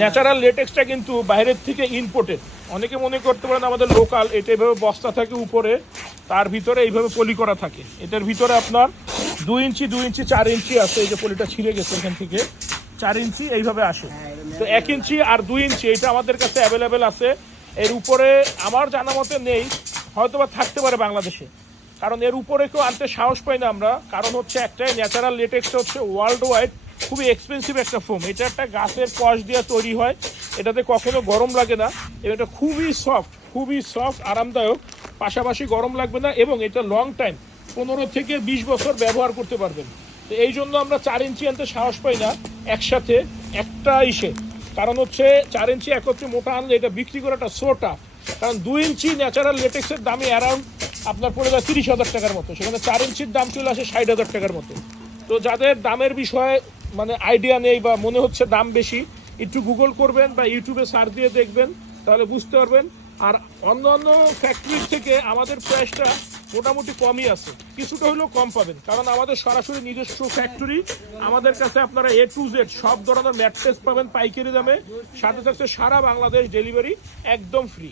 Natural লেটেক্সটা কিন্তু বাইরের থেকে ইম্পোর্টেড। অনেকে মনে করতে পারেন আমাদের লোকাল, এটা এইভাবে বস্তা থাকে উপরে, তার ভিতরে এইভাবে পলি করা থাকে। এটার ভিতরে আপনার 2 ইঞ্চি 2 ইঞ্চি 4 ইঞ্চি আছে, এই যে পলিটা ছিঁড়ে গেছে এখান থেকে, 4 ইঞ্চি এইভাবে আসে। তো 1 ইঞ্চি আর 2 ইঞ্চি এটা আমাদের কাছে অ্যাভেলেবেল আছে। এর উপরে আমার জানা মতে নেই, হয়তো বা থাকতে পারে বাংলাদেশে, কারণ এর উপরে কেউ আনতে সাহস পাই না আমরা। কারণ হচ্ছে একটাই, ন্যাচারাল লেটেক্সটা হচ্ছে ওয়ার্ল্ড ওয়াইড খুবই এক্সপেন্সিভ একটা ফোম। এটা একটা গাছের কষ দিয়ে তৈরি হয়, এটাতে কখনো গরম লাগে না, এটা খুবই সফট আরামদায়ক, পাশাপাশি গরম লাগবে না, এবং এটা লং টাইম 15 থেকে 20 বছর ব্যবহার করতে পারবেন। তো এই জন্য আমরা 4 ইঞ্চি আনতে সাহস পাই না একসাথে একটা ইসে, কারণ হচ্ছে 4 ইঞ্চি একত্রে মোটা আনলে এটা বিক্রি করাটা সোটা। কারণ 2 ইঞ্চি ন্যাচারাল লেটেক্সের দামই অ্যারাউন্ড আপনার পড়ে যায় 30,000 টাকার মতো, সেখানে 4 ইঞ্চির দাম চলে আসে 60,000 টাকার মতো। তো যাদের দামের বিষয়ে মানে আইডিয়া নেই বা মনে হচ্ছে দাম বেশি, একটু গুগল করবেন বা ইউটিউবে সার্চ দিয়ে দেখবেন, তাহলে বুঝতে পারবেন। আর অন্য ফ্যাক্টরির থেকে আমাদের প্রাইসটা মোটামুটি কমই আছে, কিছুটা হলেও কম পাবেন, কারণ আমাদের সরাসরি নিজস্ব ফ্যাক্টরি। আমাদের কাছে আপনারা A to Z সব ধরনের ম্যাট্রেস পাবেন পাইকারি দামে, সাথে সাথে সারা বাংলাদেশ ডেলিভারি একদম ফ্রি।